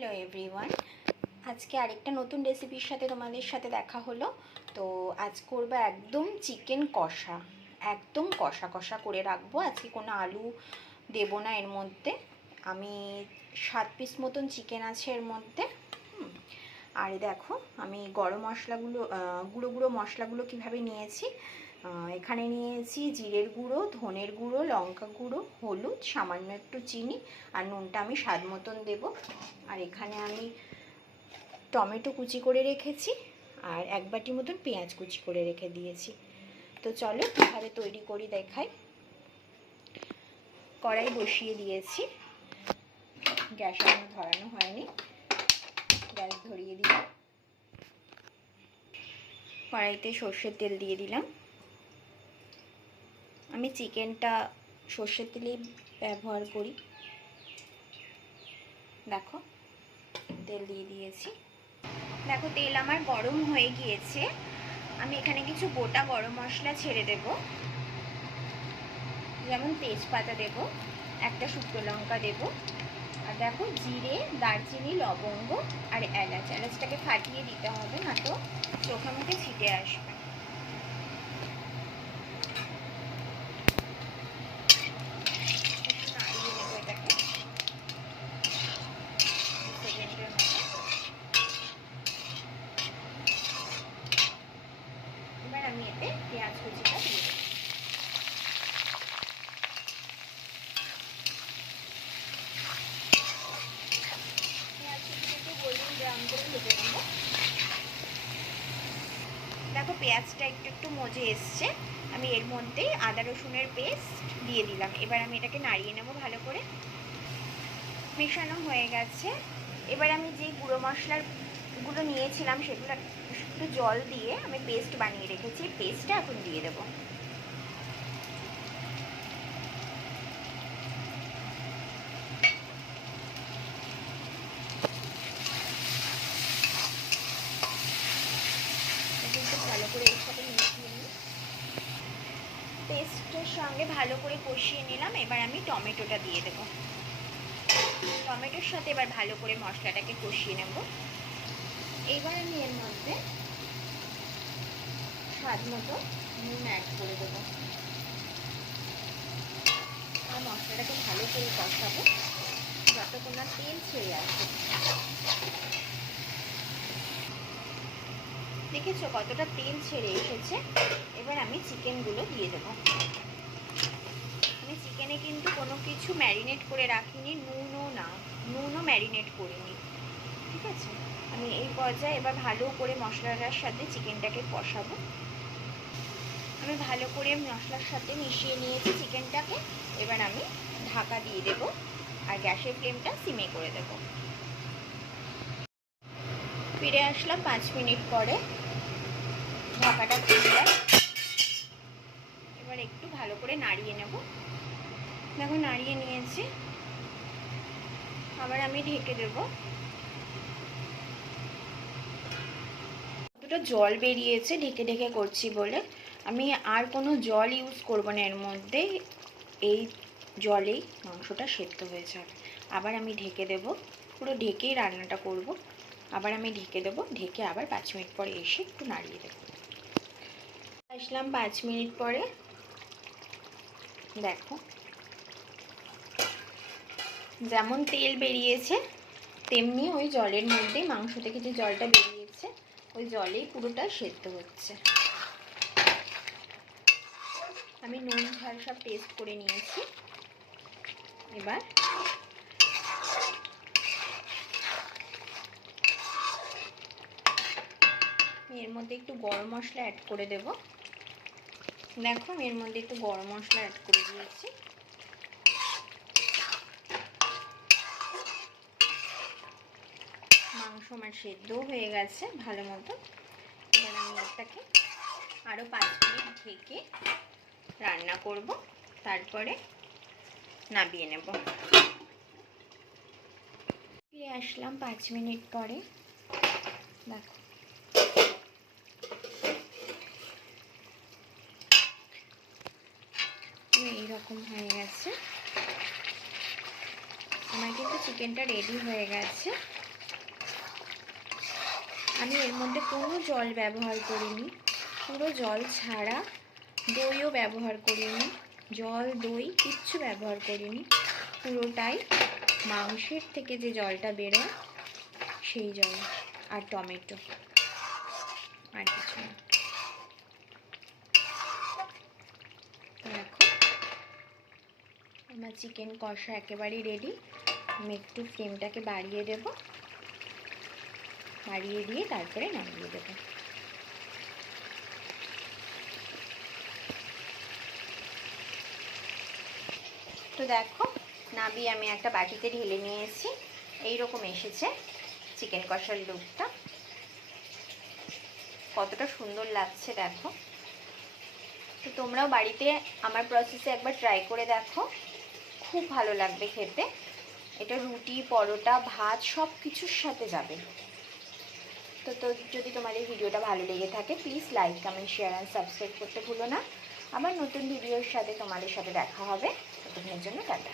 Hello everyone, আজকে আরেকটা নতুন রেসিপির সাথে তোমাদের সাথে দেখা হলো। তো আজ করবো একদম চিকেন কষা, একদম কষা কষা করে রাখবো। আজকে কোনো আলু দেবো না এর মধ্যে। আমি 7 পিস মতন চিকেন আছে এর মধ্যে। আর দেখো আমি গরম মশলাগুলো গুঁড়ো গুঁড়ো মশলাগুলো কীভাবে নিয়েছি। এখানে নিয়েছি জিরের গুঁড়ো, ধনের গুঁড়ো, লঙ্কা গুঁড়ো, হলুদ, সামান্য একটু চিনি আর নুনটা আমি স্বাদ মতন দেবো। আর এখানে আমি টমেটো কুচি করে রেখেছি আর 1 বাটি মতন পেঁয়াজ কুচি করে রেখে দিয়েছি। তো চলো কীভাবে তৈরি করি দেখাই। কড়াই বসিয়ে দিয়েছি, গ্যাস এখনো ধরানো হয়নি, গ্যাস ধরিয়ে দিলাম। কড়াইতে সর্ষের তেল দিয়ে দিলাম। আমি চিকেনটা সর্ষের তেলেই ব্যবহার করি। দেখো তেল দিয়ে দিয়েছি। দেখো তেল আমার গরম হয়ে গিয়েছে। আমি এখানে কিছু গোটা গরম মশলা ছেড়ে দেব, যেমন তেজপাতা দেব, একটা শুকনো লঙ্কা দেব, আর দেখো জিরে, দারচিনি, লবঙ্গ আর এলাচ। এলাচটাকে ফাটিয়ে দিতে হবে, না তো চোখে মুখে ছিটে আসবে। নাড়িয়ে নেবো এটাকে সেকেন্ডের মতো। এবার আমি এতে পেঁয়াজ কুচিটা দিয়ে দেবো। পেঁয়াজ কুচিটা একটু গোল্ডেন ব্রাউন করে ভেজে নেবো। দেখো পেঁয়াজটা একটু একটু মজে এসছে। আমি এর মধ্যে আদা রসুনের পেস্ট দিয়ে দিলাম। এবার আমি এটাকে নাড়িয়ে নেবো ভালো করে। মেশানো হয়ে গেছে। এবার আমি যে গুঁড়ো মশলাগুলো নিয়েছিলাম সেগুলো একটু জল দিয়ে আমি পেস্ট বানিয়ে রেখেছি, পেস্টটা এখন দিয়ে দেবো। ভালো করে এর সাথে মিশিয়ে নিই। পেস্টের সঙ্গে ভালো করে কষিয়ে নিলাম। এবার আমি টমেটোটা দিয়ে দেবো। টমেটোর সাথে এবার ভালো করে মশলাটাকে কষিয়ে নেব। এবার আমি এর মধ্যে স্বাদ মতো নুন অ্যাড করে দেবো আর মশলাটাকে ভালো করে কষাবো যতক্ষণ না তেল ছেড়ে আসে। দেখেছো কতটা তেল ছেড়ে এসেছে। এবার আমি চিকেনগুলো দিয়ে দেবো। আমি চিকেনে কিন্তু কোনো কিছু ম্যারিনেট করে রাখিনি, নুনও ম্যারিনেট করিনি, ঠিক আছে। আমি এই পর্যায়ে এবার ভালো করে মশলাটার সাথে চিকেনটাকে কষাবো। আমি ভালো করে মশলার সাথে মিশিয়ে নিয়েছি চিকেনটাকে। এবার আমি ঢাকা দিয়ে দেব আর গ্যাসের ফ্লেমটা সিমে করে দেব। ফিরে আসলাম 5 মিনিট পরে। ঢাকাটা খুললাম। এবার একটু ভালো করে নাড়িয়ে নেব। দেখো নাড়িয়ে নিয়েছি। আবার আমি ঢেকে দেব। কতটা জল বেরিয়েছে ঢেকে ঢেকে করছি বলে। আমি আর কোনো জল ইউজ করব না এর মধ্যে, এই জলেই মাংসটা সেদ্ধ হয়ে যাবে। আবার আমি ঢেকে দেব, পুরো ঢেকেই রান্নাটা করব। আবার আমি ঢেকে দেব, ঢেকে আবার 5 মিনিট পরে এসে একটু নাড়িয়ে দেব। আসলাম 5 মিনিট পরে। দেখো যেমন তেল বেরিয়েছে তেমনি ওই জলের মধ্যেই মাংস থেকে যে জলটা বেরিয়েছে ওই জলেই পুরোটা সেদ্ধ হচ্ছে। আমি নুন ঝাল সব টেস্ট করে নিয়েছি। এবার এর মধ্যে একটু গরম মশলা অ্যাড করে দেব। দেখো এর মধ্যে একটু গরম মশলা অ্যাড করে দিয়েছি। মাংস আমার সেদ্ধ হয়ে গেছে ভালো মতো। এবার আমি এটাকে আরও 5 মিনিট ঢেকে রান্না করব, তারপরে নামিয়ে নেব। ফিরে আসলাম 5 মিনিট পরে। দেখো এইরকম হয়ে গেছে। আমার কিন্তু চিকেনটা রেডি হয়ে গেছে। আমি এর মধ্যে কোনো জল ব্যবহার করিনি, পুরো জল ছাড়া। দইও ব্যবহার করিনি, জল দই কিচ্ছু ব্যবহার করিনি। পুরোটাই মাংসের থেকে যে জলটা বেরোয় সেই জল, আর টমেটো, আর কিছু না। দেখো আমার চিকেন কষা একেবারেই রেডি। আমি একটু ফ্লেমটাকে বাড়িয়ে দেব, বাড়িয়ে দিয়ে তারপরে নামিয়ে দেবো। তো দেখো নামিয়ে আমি একটা বাটিতে ঢেলে নিয়েছি। এইরকম এসেছে চিকেন কষার লুকটা, কতটা সুন্দর লাগছে দেখো। তো তোমরাও বাড়িতে আমার প্রসেসে একবার ট্রাই করে দেখো, খুব ভালো লাগবে খেতে। এটা রুটি, পরোটা, ভাত সব কিছুর সাথে যাবে। তো যদি তোমাদের ভিডিওটা ভালো লেগে থাকে please like, comment, share and subscribe করতে ভুলো না। আবার নতুন ভিডিওর সাথে তোমাদের সাথে দেখা হবে। ততক্ষণের জন্য টাটা।